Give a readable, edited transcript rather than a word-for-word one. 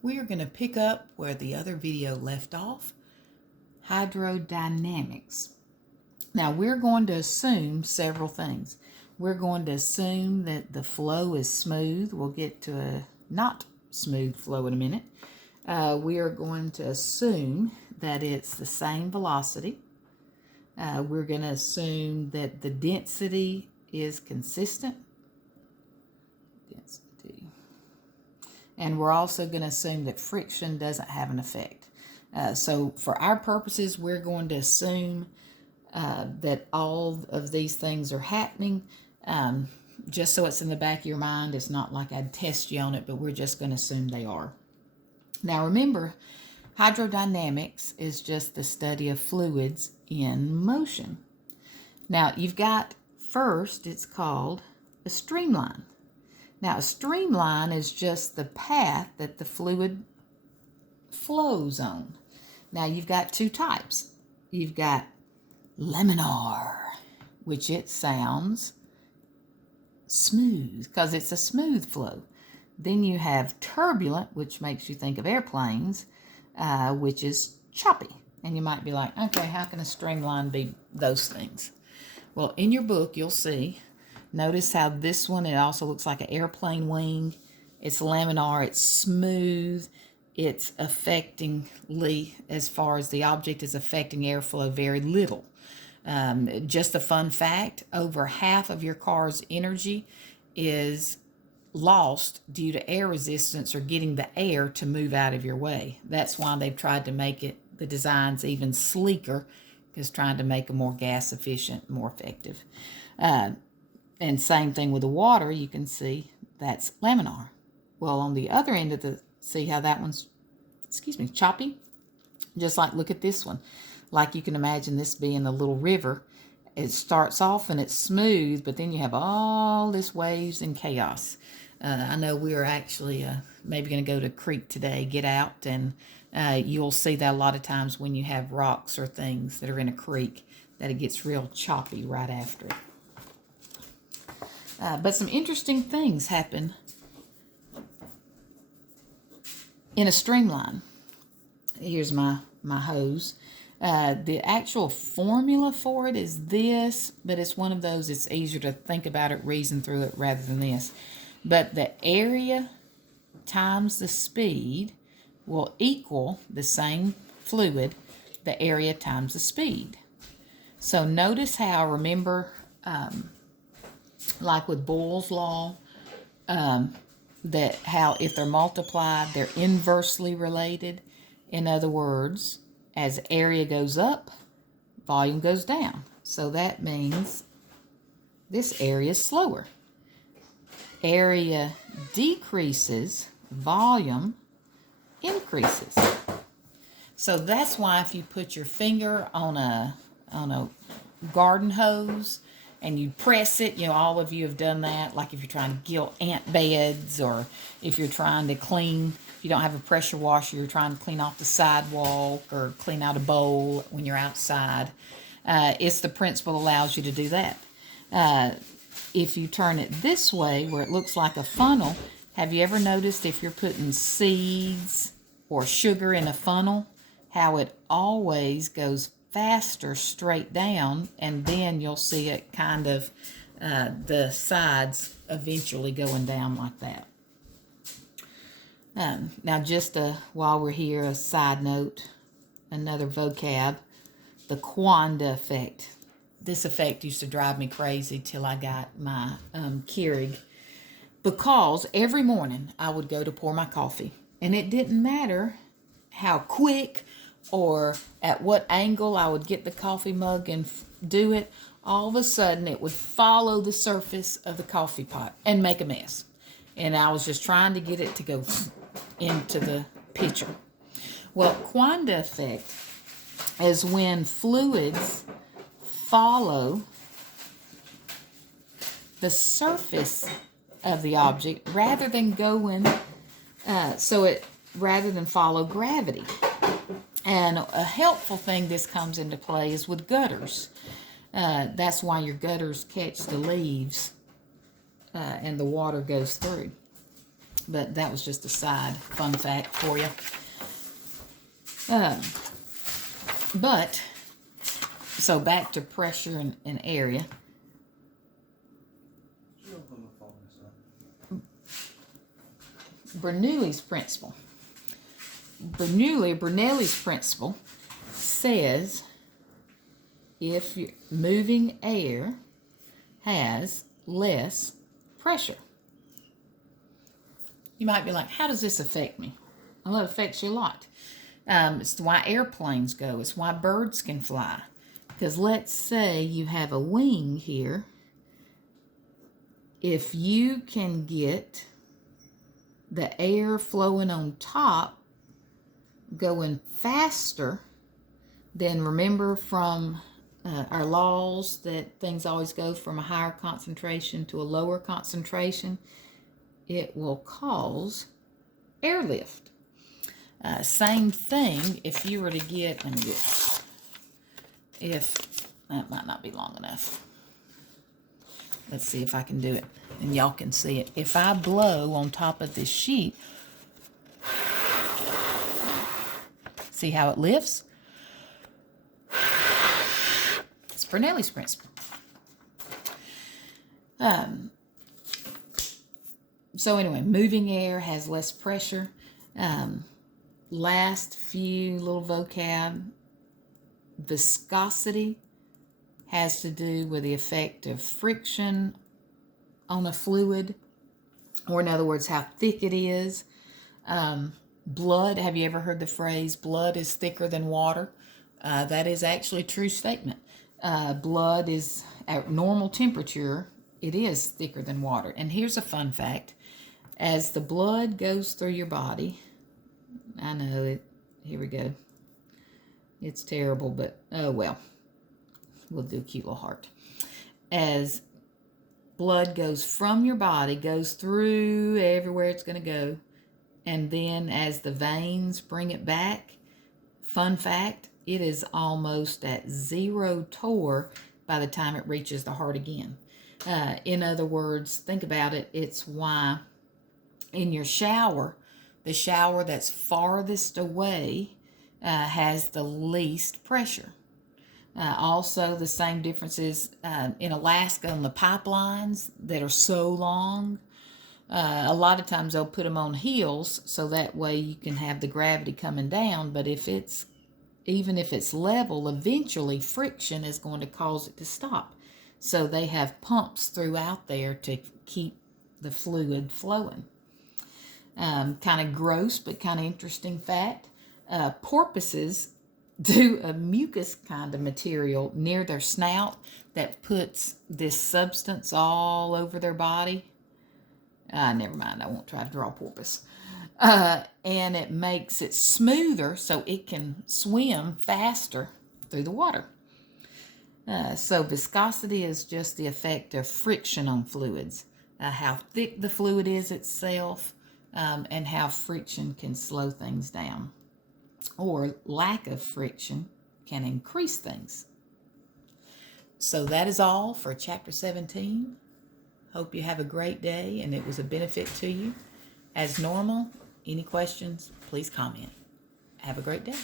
We are going to pick up where the other video left off, hydrodynamics. Now we're going to assume several things. We're going to assume that the flow is smooth. We'll get to a not smooth flow in a minute. We are going to assume that it's the same velocity. We're going to assume that the density is consistent. And we're also going to assume that friction doesn't have an effect. So for our purposes, we're going to assume that all of these things are happening. Just so it's in the back of your mind, it's not like I'd test you on it, but we're just going to assume they are. Now remember, hydrodynamics is just the study of fluids in motion. Now you've got, first, it's called a streamline. Now, a streamline is just the path that the fluid flows on. Now, you've got two types. You've got laminar, which it sounds smooth because it's a smooth flow. Then you have turbulent, which makes you think of airplanes, which is choppy. And you might be like, okay, how can a streamline be those things? Well, in your book, you'll see. Notice how this one, it also looks like an airplane wing. It's laminar, it's smooth, it's affectingly, as far as the object is affecting airflow, very little. Just a fun fact, over half of your car's energy is lost due to air resistance or getting the air to move out of your way. That's why they've tried to make it, the designs even sleeker, because trying to make them more gas efficient, more effective. And same thing with the water, you can see that's laminar. Well, on the other end of the, see how that one's, choppy? Just like, look at this one. Like you can imagine this being a little river. It starts off and it's smooth, but then you have all this waves and chaos. I know we are actually maybe going to go to a creek today, get out, and you'll see that a lot of times when you have rocks or things that are in a creek, that it gets real choppy right after it. But some interesting things happen in a streamline. Here's my hose. The actual formula for it is this, but it's one of those, it's easier to think about it, reason through it rather than this. But the area times the speed will equal the same fluid, the area times the speed. So notice how, remember, like with Boyle's law, that how if they're multiplied, they're inversely related. In other words, as area goes up, volume goes down. So that means this area is slower. Area decreases, volume increases. So that's why if you put your finger on a garden hose, and you press it, all of you have done that, like if you're trying to gill ant beds, or if you're trying to clean, if you don't have a pressure washer, you're trying to clean off the sidewalk or clean out a bowl when you're outside. It's the principle that allows you to do that. If you turn it this way, where it looks like a funnel, have you ever noticed if you're putting seeds or sugar in a funnel, how it always goes faster straight down, and then you'll see it kind of the sides eventually going down like that. Now just while we're here, a side note, another vocab, the Quanda effect. This effect used to drive me crazy till I got my Keurig, because every morning I would go to pour my coffee, and it didn't matter how quick or at what angle I would get the coffee mug and do it, all of a sudden it would follow the surface of the coffee pot and make a mess. And I was just trying to get it to go into the pitcher. Well, Quanda effect is when fluids follow the surface of the object rather than rather than follow gravity. And a helpful thing this comes into play is with gutters. That's why your gutters catch the leaves and the water goes through. but that was just a side fun fact for you. But, so back to pressure and area. Bernoulli's principle. Bernoulli's principle says if moving air has less pressure. You might be like, how does this affect me? Well, it affects you a lot. It's why airplanes go. It's why birds can fly. Because let's say you have a wing here. If you can get the air flowing on top going faster, then remember from our laws that things always go from a higher concentration to a lower concentration, it will cause airlift. Same thing if you were to get, if that might not be long enough. Let's see if I can do it and y'all can see it. If I blow on top of this sheet, see how it lifts? It's Bernoulli's principle. So anyway, moving air has less pressure. Last few little vocab. Viscosity has to do with the effect of friction on a fluid, or in other words, how thick it is. Blood, have you ever heard the phrase, blood is thicker than water? That is actually a true statement. Blood is, at normal temperature, it is thicker than water. And here's a fun fact. As the blood goes through your body, I know it, here we go. It's terrible, but oh well. We'll do a cute little heart. As blood goes from your body, goes through everywhere it's going to go, and then as the veins bring it back, fun fact, it is almost at zero torr by the time it reaches the heart again. In other words, think about it, it's why in your shower, the shower that's farthest away has the least pressure. Also, the same differences in Alaska on the pipelines that are so long. A lot of times they'll put them on hills so that way you can have the gravity coming down. But even if it's level, eventually friction is going to cause it to stop. So they have pumps throughout there to keep the fluid flowing. Kind of gross, but kind of interesting fact. Porpoises do a mucus kind of material near their snout that puts this substance all over their body. Never mind, I won't try to draw a porpoise. And it makes it smoother so it can swim faster through the water. So viscosity is just the effect of friction on fluids. How thick the fluid is itself, and how friction can slow things down. Or lack of friction can increase things. So that is all for Chapter 17. Hope you have a great day and it was a benefit to you. As normal, any questions, please comment. Have a great day.